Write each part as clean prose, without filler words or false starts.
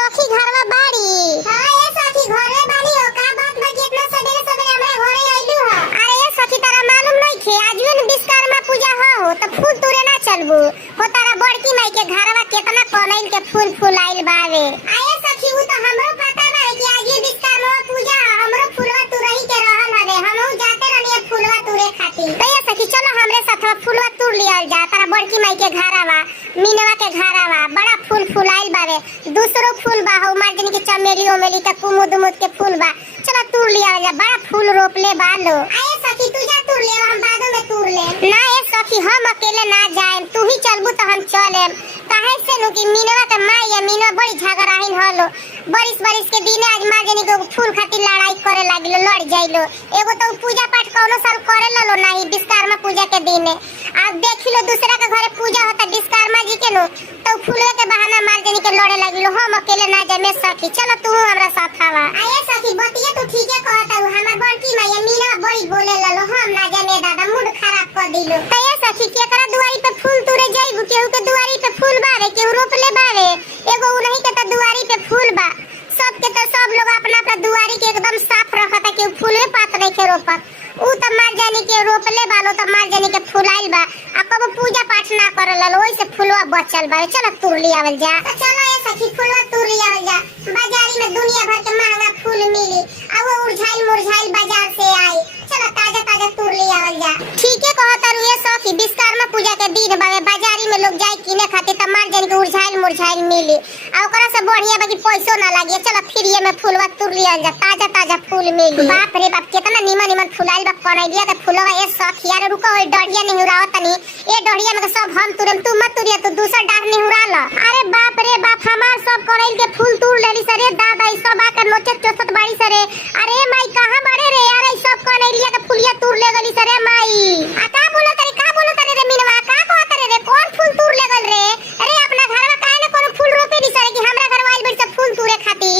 सखी घरवा बाड़ी। हां ये सखी घरे बाड़ी हो का बात बा कि इतना सवेरे सवेरे हमरा घरे आइलू ह। अरे ये सखी तारा मालूम नहीं थे आजवे न विश्वकर्मा पूजा हो त फूल तोरे ना चलबू हो तारा बड़की माई के घरवा केतना कनैल के फूल फुलाइल बावे। आए सखी उ त हमरो पता बा कि आज ये विश्वकर्मा पूजा हमरो फूलवा तुरही के रहल हवे हमहु जाते रहनी फूलवा तुरे खातिर। तो ये सखी चलो हमरे साथ फूलवा तुर लियल जा तारा बड़की माई के घरवा मीनवा के घरवा बड़ा फूल फुलाइल बावे दूसरो फूल बा हो मार्जनी के चमेली ओमेली के कुमुद मुद के फूल बा चलो तुर लिया जा बड़ा फूल रोपले बालो। आए सखी तू जा तुर ले हम बाद में तुर ले। ना ये सखी हम अकेले ना जाएम तू ही चलबू तो हम चलेम काहे से नु कि मीनवा के माई या मीनवा बड़ी झगड़ाहिन हलो बरिस बरिस के दिन आज मार्जनी के फूल खातिर लड़ाई करे लागिलो लड़ जाइलो एगो तो पूजा पाठ कोनो साल करे ललो नाही विश्वकर्मा पूजा के दिन अब देखिलो दूसरा के घरे पूजा होता विश्वकर्मा जी के नु तो फूलवे के बहाना मार्जनी के लड़े लागिलो हम अकेले ना जामे सखी चलो तू हमरा साथ आवा। आए सखी बतिया तू ठीके कहता हूं हमर बड़की माई मीना बड़ी बोले ललो हम ना जाने दादा मूड खराब कर दिलो। त ये सखी केकरा दुआरी पे फूल तुरे जाइबू केहू के दुआरी पे फूल बावे केहू रोपले बावे एगो उन्हीं के त दुआरी पे फूल बा सब के त सब लोग अपना अपना दुआरी के एकदम साफ रखता केहू फूले पात नहीं के रोपत उ त मार्जनी के रोपले बालो त मार्जनी के फुलाइल बा आ कबो पूजा पाठ ना करल ओइ से फुलवा बचल बा चलो तुर लियावल जा। तो चलो ये सखी फूलवा तुर लियावल जा बाजारी में दुनिया भर के महंगा फूल मिली आ वो उड़झाइल मुरझाइल बाजार से आई चलो ताजा ताजा तुर लियावल जा। ठीक है कहत रुए सखी विश्वकर्मा पूजा के दिन बावे बाजारी में लोग जाई किने खातिर त मार्जनी के उड़झाइल मुरझाइल मिली आ ओकरा से बढ़िया बाकी पैसो ना लागे चलो फ्रीए में फूलवा तुर लियावल जा ताजा ताजा फूल मिली। बाप रे बाप कितना नीमन नीमन फुलाइल बा कनैलिया के फूलवा ए सखी यार रुको ओइ डढ़िया नहीं उड़ावत तनी ए डढ़िया में सब हम तुरम तू मत तुरिया तू दूसरा डाढ़ नहीं उड़ा ल। अरे बाप रे बाप हमार सब कनैल के फूल तुर लेली सरे दादा ई सब आकर नोचत चोसत बाड़ी सरे अरे माई कहां बाड़े रे यार ई सब कनैलिया के फूलिया तुर ले गली सरे माई आ का बोलो तरे रे मीनवा का कहत रे कौन फूल तुर ले गल रे अरे अपना घरवा काहे न कोनो फूल रोपे दी सरे कि हमरा घरवा आइल बड़ी सब फूल तुरे खाती।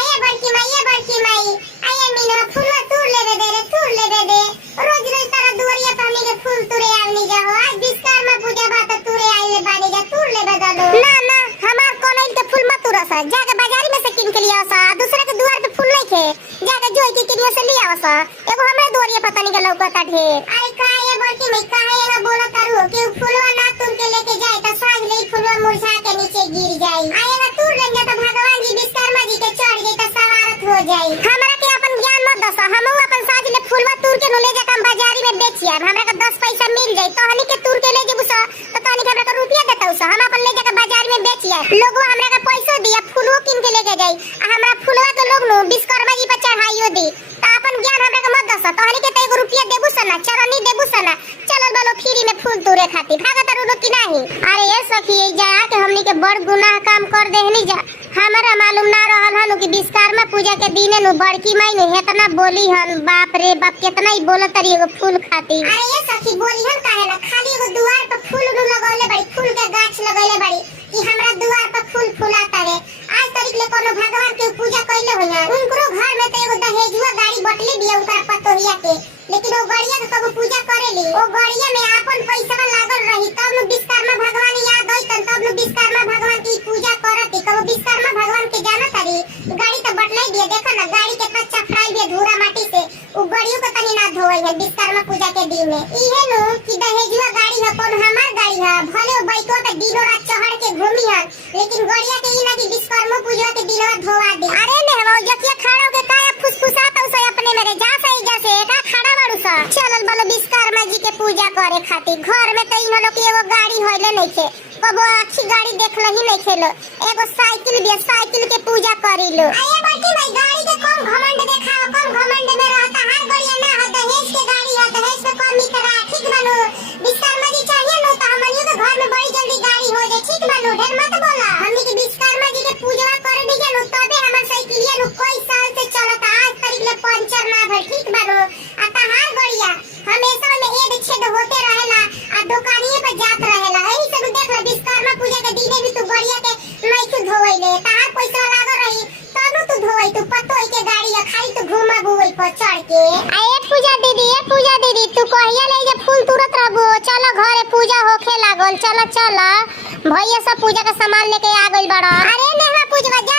आए बड़की माई आए मीना फूलवा तुर ले दे रे तुर ले दे रोज रोज तारा दुआरिया पे हमनी के फूल तुरे आवनी जा हो आज विश्वकर्मा पूजा बा त तुरे आइले बाड़ी जा तुर ले बदलो। ना ना हमार कनैल के फूल मत तुरसा जाके बाजारी में से किन के लिया सा दूसरा के दुआर पे फूल नहीं खे जाके जोई के किनिया से लिया सा एगो हमरे दुआरिया पता नहीं के लौकता ढेर। आई काहे बड़की माई काहे एना बोला तारू कि फूलवा ना तुर के लेके जाए त साँझ ले फूलवा मुरझा के नीचे गिर जाई आए ना तुर ले जा त भगवान जी विश्वकर्मा जी के चढ़ गई त सवारत हो जाई। हमरा के अपन ज्ञान मत दस हमहू अपन साँझ ले फूलवा तुर के ले जाके हम बाजारी में बेचिया हमरा के 10 पैसा मिल जाई तहनी के तुर के ले जेबू सा त तहनी के हमरा के रुपया देतौ सा हम अपन ले जाके बाजार में बेचिया लोगवा हमरा के पैसा दिया फूलवा किन के लेके जाई आ हमरा फूलवा के लोग नु विश्वकर्मा जी पे चढ़ाइयो दी त अपन ज्ञान हमरा के मत दस तहनी के त एगो रुपया देबू सा ना चरनी देबू सा ना चलल बालो फ्री में फूल तुरे खातिर भागत रो कि नहीं। अरे ये सखी जा के हमनी के बड़ गुनाह काम कर देहनी जा हमरा मालूम ना रहल हनु कि विश्वकर्मा पूजा के दिन नु बड़की माई ने इतना बोली हन बाप रे बाप कितना ही बोलत रही एगो फूल खातिर। अरे ये सखी बोली हन काहे ना खाली एगो दुआर पे फूल नु लगौले बड़ी फूल के गाछ लगौले बड़ी कि हमरा दुआर पे फूल फुलाता रे आज तरीक ले कोनो भगवान के पूजा कइले होया उनकरो घर में त एगो दहेजुआ गाड़ी बटले बिया उनकर पतोहिया के लेकिन वो गड़िया के कबो पूजा करेली वो गड़िया में आपन पैसा लागल रही तब नु विश्वकर्मा भगवान याद होई तब नु विश्वकर्मा भगवान की पूजा करती कबो विश्वकर्मा भगवान के जाना तारी गाड़ी तो बटलाई दिए देखा ना गाड़ी कितना चफराई दिए धूरा माटी से वो गड़ियों को तनी ना धोई है विश्वकर्मा पूजा के दिन में इहे नु कि दहेजुआ गाड़ी है कौन हमार गाड़ी है भले वो बाइकों पे दिनों रात चढ़ के घूमी है लेकिन गड़िया के ई ना कि विश्वकर्मा पूजा के दिन में धोवा दे। अरे ने हम जतिया खड़ा के काया फुसफुसाता उसे अपने मेरे जा सही जैसे का खड़ा बाड़ू सा चलल बालो विश्वकर्मा जी के पूजा करे खातिर घर में त इन लोग एगो गाड़ी होइले नहीं थे कबो अच्छी गाड़ी देखल ही नहीं खेलो एगो साइकिल भी साइकिल के पूजा करिलो। आये बड़की भाई गाड़ी के कम घमंड देखाओ कम घमंड में रहता हर गड़िया ना है दहेज के गाड़ी है दहेज में कम मित्र ठीक बनो विश्वकर्मा जी चाहिए नो तो हमनियो के घर में बड़ी जल्दी गाड़ी हो जाए ठीक बनो ढेर मत बोला हमनी के विश्वकर्मा जी के पूजा कर दी नो तबे हमर साइकिलिया नो कोई साल से चलता आज तरीक ले पंचर ना भर ठीक बनो आता हर गड़िया हमेशा में एड छेद होते रहेला आ दुकानिए पे जात रहेला एही सब देख ले विश्वकर्मा पूजा के दिने भी तू गड़िया के नहीं धोइले तार पैसा लागल रही तब तू धोई तू पतो के गाड़ी खाली तू घुमा घुई पर चढ़ के। ए पूजा दीदी तू कहिया ले जे फूल तुरत रहबो चलो घरे पूजा होखे लागल चलो भैया सब पूजा का सामान लेके आ गइल बड़ा। अरे नेहा पूजवा जा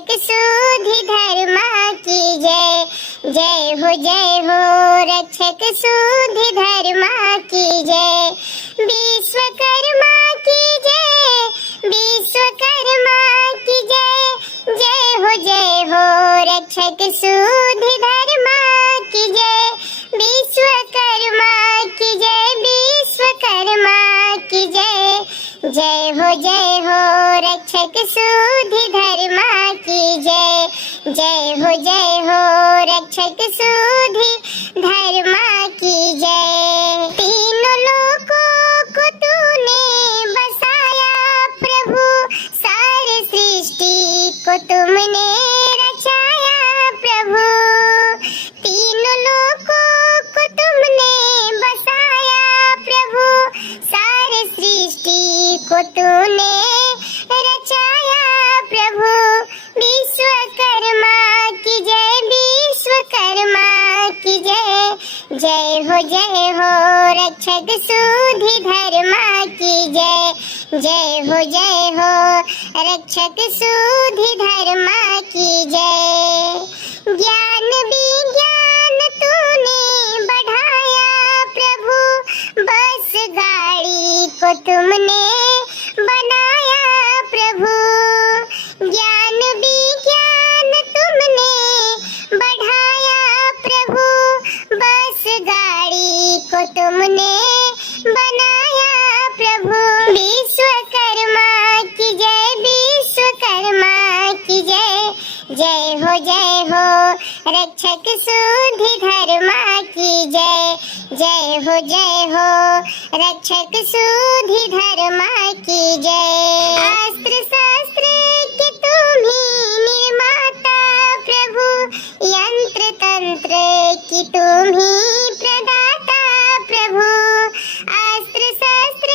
रक्षक सुधि धर्मा की जय। जय हो रक्षक सुधि धर्मा की जय। विश्वकर्मा की जय, विश्वकर्मा की जय। जय हो रक्षक सुधि धर्मा की जय। विश्वकर्मा की जय, विश्वकर्मा की जय। जय हो रक्षक सुधि धर्मा की जय। जय हो रक्षक सुधि धर्मा की जय। तीनों लोकों को तूने बसाया प्रभु, सारी सृष्टि को तुमने रचाया प्रभु। तीनों लोकों को तुमने बसाया प्रभु, सारी सृष्टि को तूने रचाया प्रभु। विश्वकर्मा की जय, विश्वकर्मा की जय। जय हो रक्षक सुधि धर्मा की जय। जय हो रक्षक सुधि धर्मा की जय। ज्ञान विज्ञान तूने बढ़ाया प्रभु, बस गाड़ी को तुमने बनाया प्रभु। ज्ञान विज्ञान तुमने बढ़ाया प्रभु, बस गाड़ी को तुमने बनाया प्रभु। विश्वकर्मा की जय, विश्वकर्मा की जय। जय हो रक्षक सुधि धर्मा की जय। जय हो रक्षक सुधि धर्मा की जय। अस्त्र शस्त्र के तुम ही निर्माता प्रभु, यंत्र तंत्र की तुम ही प्रदाता प्रभु। अस्त्र शस्त्र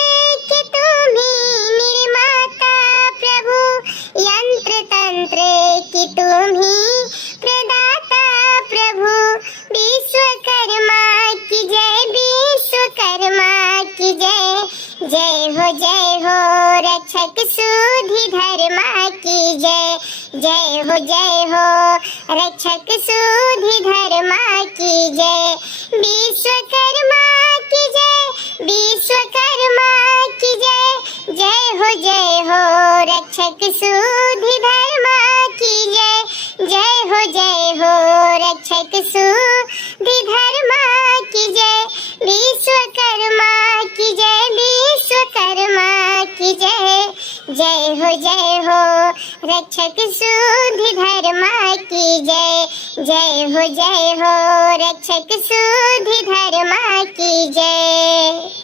के तुम ही निर्माता प्रभु, यंत्र तंत्र की तुम ही प्रदाता प्रभु। विश्वकर्मा की जय, विश्वकर्मा की जय। जय हो रक्षक सुधि धर्मा की जय। जय हो रक्षक सुधि धर्मा की जय। विश्वकर्मा की जय, विश्वकर्मा की जय। जय हो रक्षक सुधि धर्मा की जय। जय हो रक्षक सुधि धर्मा की जय। विश्वकर्मा की जय, विश्वकर्मा की जय। जय हो रक्षक सुधि धर्मा की जय। जय हो रक्षक सुधि धर्मा की जय।